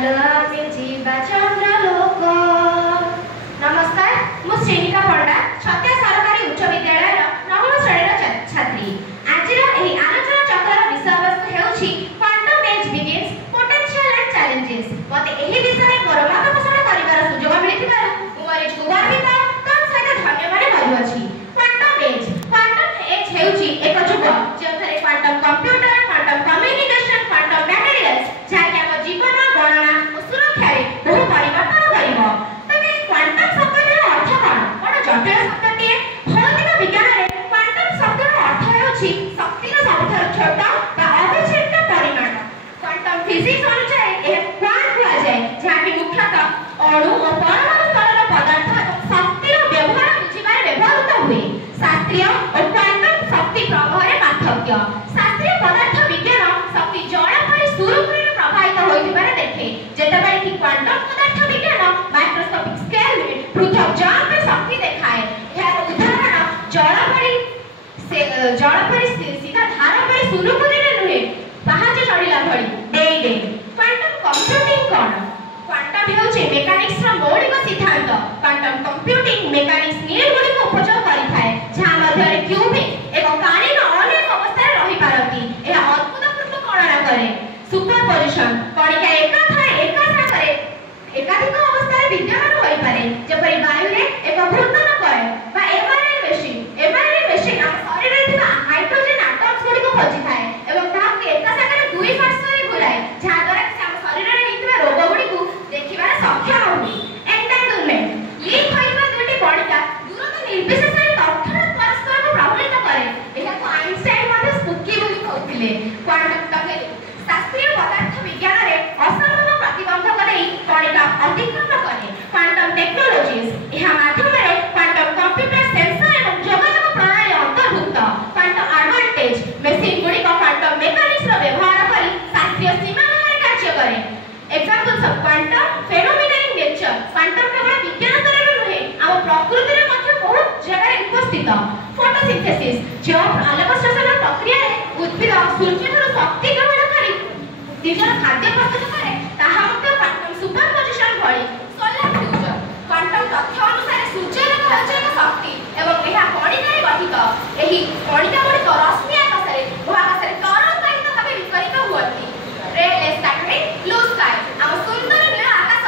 चलो आमे जीवा चंद्रलोक। नमस्कार, मु श्रीनिका पंडा छतिया सरकारी उच्च विद्यालय नवम श्रेणी छात्री। आज आलोचना चक्र विषय वस्तु हेउछि quantum age begins potential and challenges. मते एही विषय मोर मत पोषण करिवार सुजोग मिलिथिबार मोर गर्वित तम सहित धन्यवाद भाजुअछि। क्वांटम एज हेउछि एक जुग जेथरे quantum computer, quantum communication, quantum materials जाके हम जीवन गणना और सुरक्षा रे बहु परिवर्तन करिवो। तबे क्वांटम शब्दर अर्थ कोन? बड़ जटिल शब्दटिए। भौतिक विज्ञान रे क्वांटम शब्दर अर्थ हेउछि शक्तिर सबथर छोट बा अविच्छिन्न परिमाण। क्वांटम फिजिक्स अनुसार ए क्वांट हुआ जाए जाके मुख्यतः अणु और परमाणु स्तरर पदार्थ और शक्तिर व्यवहार बुझिबार व्यवहृत हुए। शास्त्रीय और क्वांटम शक्ति प्रभाव पार्थक्य। शास्त्रीय पदार्थ विज्ञान शक्ति जड़ पर सुरूपी प्रभावित होइबार देखे, जेतबेले कि क्वांटम पदार्थ विज्ञान माइक्रोस्कोपिक स्केल में पृथक जड़ पर शक्ति देखाए। यार उदाहरण जड़ पर सीधा धार पर सुरूपी नुहे पाहाच चढ़िला भली डेई डेई। क्वांटम कंप्यूटिंग कोन? क्वांटम हेउछि मेकानिक्स रो मौलिक सिद्धांत। क्वांटम कंप्यूटिंग मेकानिक्स नियम गुडी को उपयोग करिथाय, जहा मध्ये क्यूबिक एक कालीन अनेक अवस्था रही पारती। एहा अद्भुतपूर्ण गणना करे। सुपरपोजिशन कणिका एक साथरे एकाधिक अवस्था विद्यमान होई पारे, जेपरि वायु रे एक भूतन कॉइल बा एमआरआई मशीन हम शरीर रे थिबा हाइड्रोजन एटम्स गुडी को खोजी थाए एवं ताक एक साथरे दुई पार्श्व रे घुराए, जहा द्वारा हम शरीर रे हितबा रोग गुडी को देखिबार सक्षम होई। एंटांगलमेंट लीक होइबा दुटी कणिका दूरता निर्विशेष तथ्य परस्पर को प्रभावित करे। एहा को आइंस्टाइन मध्ये स्पूकी बोली कहउतिले। क्वांटम तकनीक शास्त्रीय पदार्थ विज्ञान रे असंभव प्रतिबंधक देई कणिका अतिक्रमण करे। क्वांटम टेक्नोलॉजीज एहा माध्यम रे क्वांटम कंप्यूटर सेंसर एवं जोगाजोग प्रणाली अंतर्भुक्त। क्वांटम एडवांटेज मशीन गुडी को क्वांटम मेकानिक्स रो व्यवहार करी शास्त्रीय सीमा बाहर कार्य करे। Examples of quantum phenomena in nature. Quantum केवल विज्ञान स्तर रे नुहे, हम प्रकृति रे मध्ये बहुत जगह रे उपस्थित। फोटोसिंथेसिस जो आलोक संश्लेषण प्रक्रिया रे उद्भिद सूर्य रो शक्ति ग्रहण करी निजर खाद्य प्रस्तुत करे, ताहा मध्ये क्वांटम सुपरपोजिशन भली। सोलार फ्यूजन क्वांटम तथ्य अनुसार सूर्य रे रहउछ एक शक्ति एवं एहा कणिका रे गठित। एही कणिका गुडी तो रश्मि आकाश रे तरंगायित भाबे विकिरित हुअति। रेड स्कैटरिंग ब्लू स्काई हम सुंदर नील आकाश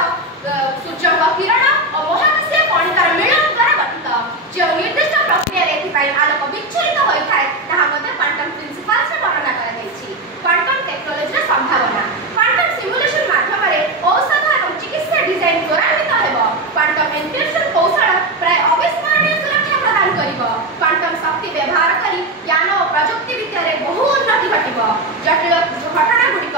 सूर्य का किरण और महाकाशीय कणिकार मिलन द्वारा गठित। जो निर्दिष्ट प्रक्रिया रे एथिपाई आलोक विच्छेदित होई थाए, ताहा मध्ये क्वांटम प्रिंसिपल्स रे वर्णना करा जायछि। क्वांटम टेक्नोलॉजी रे संभावना क्वांटम सिमुलेशन माध्यम रे औषध एवं चिकित्सा डिजाइन त्वरान्वित हेबो। क्वांटम एन्क्रिप्शन कौशल प्राय अविस्मरणीय सुरक्षा प्रदान करिवो। क्वांटम शक्ति व्यवहार करी ज्ञान और प्रযুক্তি विद्या रे बहु उन्नति घटिबो। जटिल घटना गुडिक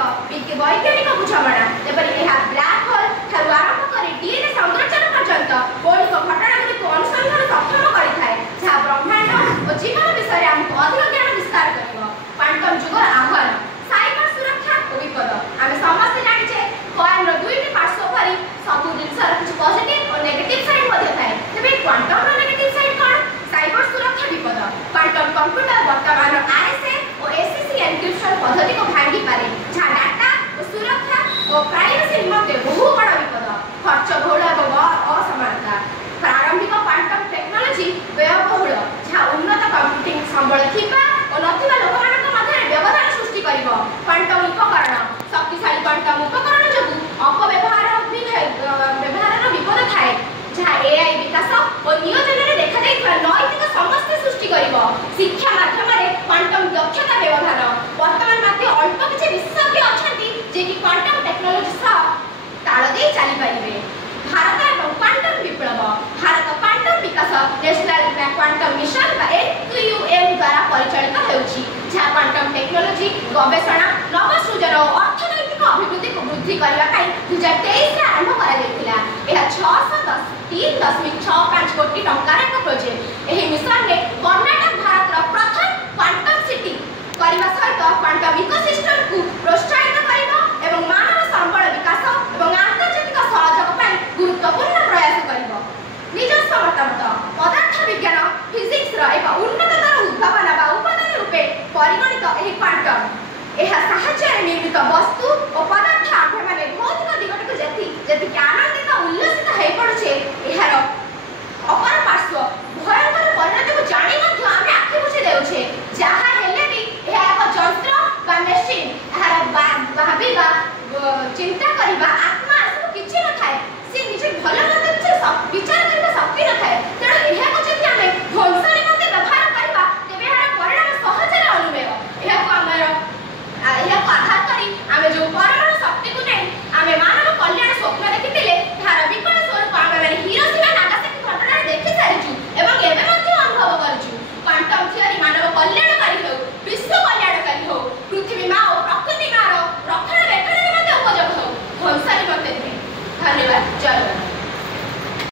वैज्ञानिक बुझामणा जेपरि एहा ब्लैक होल थारु आरंभ करी डीएनए संरचना पर्यंत मौलिक घटना गुडिक अनुसंधान सक्षम करिथाय, जहा ब्रह्मांड और जीवन विषय हमको अधिक ज्ञान विस्तार करिवो। क्वांटम जुग आह्वान साइबर सुरक्षा और विपद। आमे समस्त जानि छे कॉइन रो दुईटी पार्श्व परि सब जिंसर कुछ पॉजिटिव और नेगेटिव साइड मध्ये थाए। तबे क्वांटम रो नेगेटिव साइड कोन? साइबर सुरक्षा विपद। क्वांटम कंप्यूटर वर्तमान आरएसए और एससीसी एन्क्रिप्शन पद्धति को भांगी पारे, जहा डाटा और सुरक्षा और प्राइवेसी निमंते बहु बड़ विपद। खर्च बहुल एवं असमानता। प्रारंभिक क्वांटम टेक्नोलॉजी व्ययबहुल, जहा उन्नत कंप्यूटिंग संबल थिबा और नथिबा लोकमानक मध्ये व्यवधान सृष्टि करिवो। क्वांटम उपकरण शक्तिशाली क्वांटम उपकरण जोगु अपव्यवहार व्यवहारर विपद थाए, जहा एआई विकास और नियोजन रे देखा जाय नैतिक समस्या सृष्टि करिवो। शिक्षा माध्यम रे क्वांटम दक्षता व्यवधान वर्तमान मध्ये अल्प किछि विशेषज्ञ अछंती जे कि क्वांटम टेक्नोलॉजी सह ताल दे चली परिबे। भारत एवं क्वांटम विप्लव भारत क्वांटम विकास नेशनल क्वांटम मिशन बा NQUM द्वारा परिचालित हेउछि, जहा क्वांटम टेक्नोलॉजी गवेषणा नवसृजन और अर्थनैतिक अभिवृद्धि को वृद्धि करबा पई 2023 रे आरंभ करा जायतिला। एहा 610.65 कोटी टंकार एक प्रोजेक्ट। एही मिशन रे कर्नाटक भारत रो प्रथम क्वांटम सिटी करबा सहित क्वांटम इकोसिस्टम को प्रोत्साहित करबा एवं मानव संबल विकास एवं आंतर्जातिक सहयोग पई गुरुत्वपूर्ण प्रयास करबा। निजस्व मतामत पदार्थ विज्ञान फिजिक्स रो एक उन्नततर उद्भावना बा उपादान रूपे परिगणित एही क्वांटम एहा साहाय्य निर्मित वस्तु और पदार्थ आम्भे माने भौतिक दिगटक ଯେତିକି ଆନନ୍ଦିତ ଉଲ୍ଲସିତ ହୋଇପଡ଼ୁଛେ ଏହାର ଅପର ପାର୍ଶ୍ୱ ଭୟଙ୍କର ପରିଣତିକୁ ଜାଣି ମଧ୍ୟ ଆମେ ଆଖି ବୁଜି ଦେଉଛେ।